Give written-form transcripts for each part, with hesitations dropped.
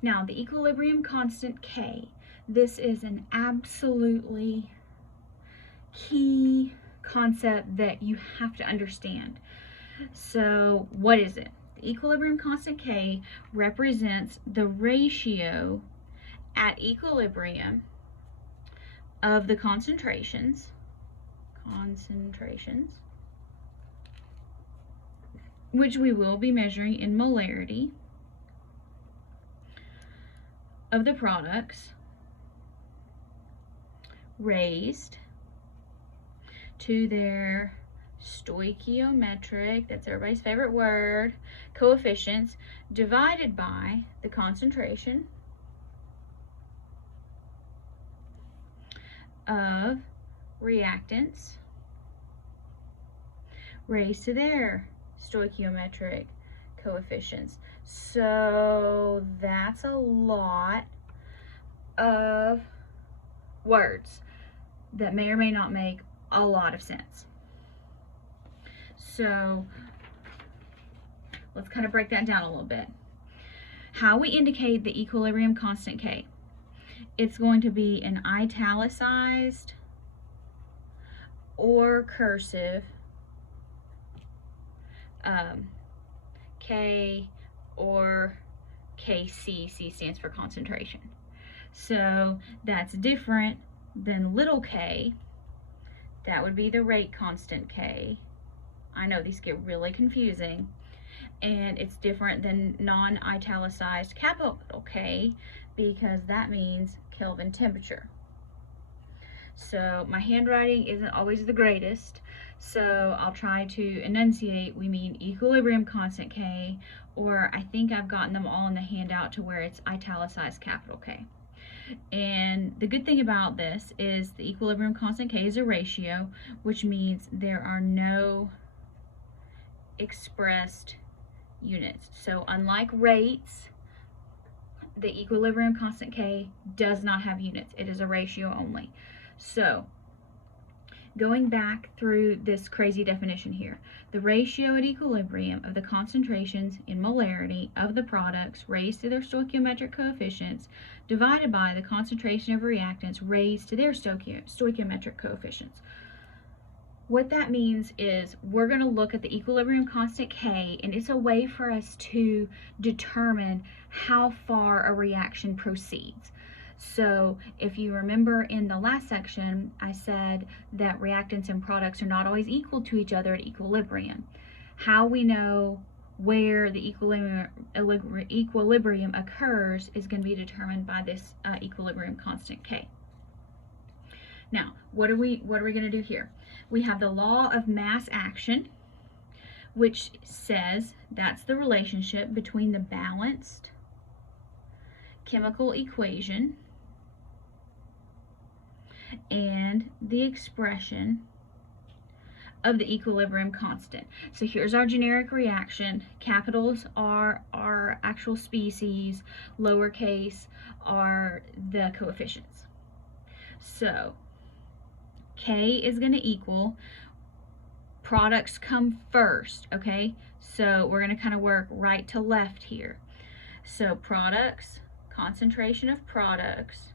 Now, the equilibrium constant K, this is an absolutely key concept that you have to understand. So, what is it? The equilibrium constant K represents the ratio at equilibrium of the concentrations, which we will be measuring in molarity, of the products raised to their stoichiometric, that's everybody's favorite word, coefficients, divided by the concentration of reactants raised to their stoichiometric coefficients. So that's a lot of words that may or may not make a lot of sense. So let's kind of break that down a little bit. How we indicate the equilibrium constant K. It's going to be an italicized or cursive K or KC. C stands for concentration. So that's different than little k. That would be the rate constant K. I know these get really confusing. And it's different than non-italicized capital K, because that means Kelvin temperature. So my handwriting isn't always the greatest, so I'll try to enunciate. We mean equilibrium constant K, or I think I've gotten them all in the handout to where it's italicized capital K. And the good thing about this is the equilibrium constant K is a ratio, which means there are no expressed units. So unlike rates, the equilibrium constant K does not have units. It is a ratio only. So going back through this crazy definition here, the ratio at equilibrium of the concentrations in molarity of the products raised to their stoichiometric coefficients divided by the concentration of reactants raised to their stoichiometric coefficients. What that means is we're going to look at the equilibrium constant K, and it's a way for us to determine how far a reaction proceeds. So if you remember in the last section, I said that reactants and products are not always equal to each other at equilibrium. How we know where the equilibrium occurs is going to be determined by this equilibrium constant K. Now, what are we going to do here? We have the law of mass action, which says that's the relationship between the balanced chemical equation and the expression of the equilibrium constant. So here's our generic reaction. Capitals are our actual species, lowercase are the coefficients. So K is going to equal, products come first, okay? So we're going to kind of work right to left here. So products, concentration of products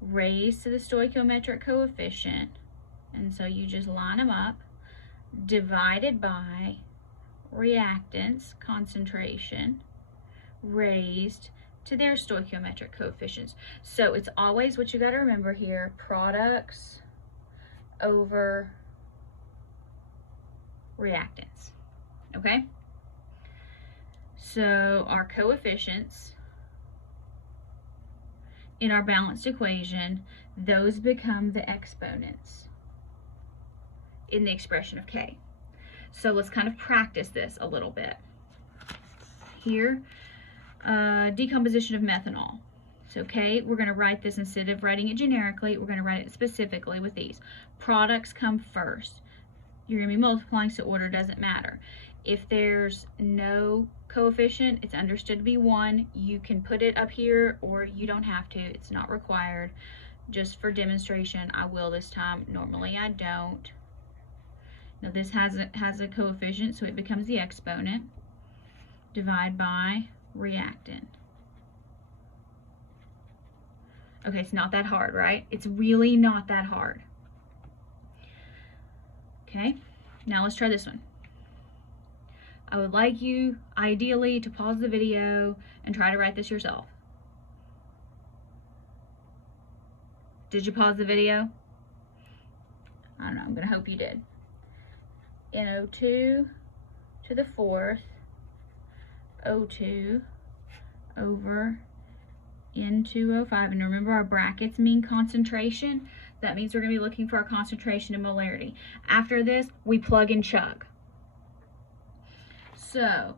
raised to the stoichiometric coefficient, and so you just line them up, divided by reactants, concentration raised to their stoichiometric coefficients. So it's always, what you got to remember here, products over reactants, okay? So our coefficients in our balanced equation, those become the exponents in the expression of K. So let's kind of practice this a little bit. Here, decomposition of methanol. So K, we're going to write this, instead of writing it generically, we're going to write it specifically with these. Products come first. You're going to be multiplying, so order doesn't matter. If there's no coefficient, it's understood to be 1. You can put it up here, or you don't have to. It's not required. Just for demonstration, I will this time. Normally I don't. Now this has a coefficient, so it becomes the exponent. Divide by reactant. Okay, it's not that hard, right? It's really not that hard. Okay, now let's try this one. I would like you, ideally, to pause the video and try to write this yourself. Did you pause the video? I don't know, I'm going to hope you did. NO2 to the 4th, O2 over N2O5. And remember, our brackets mean concentration. That means we're going to be looking for our concentration and molarity. After this, we plug and chug. So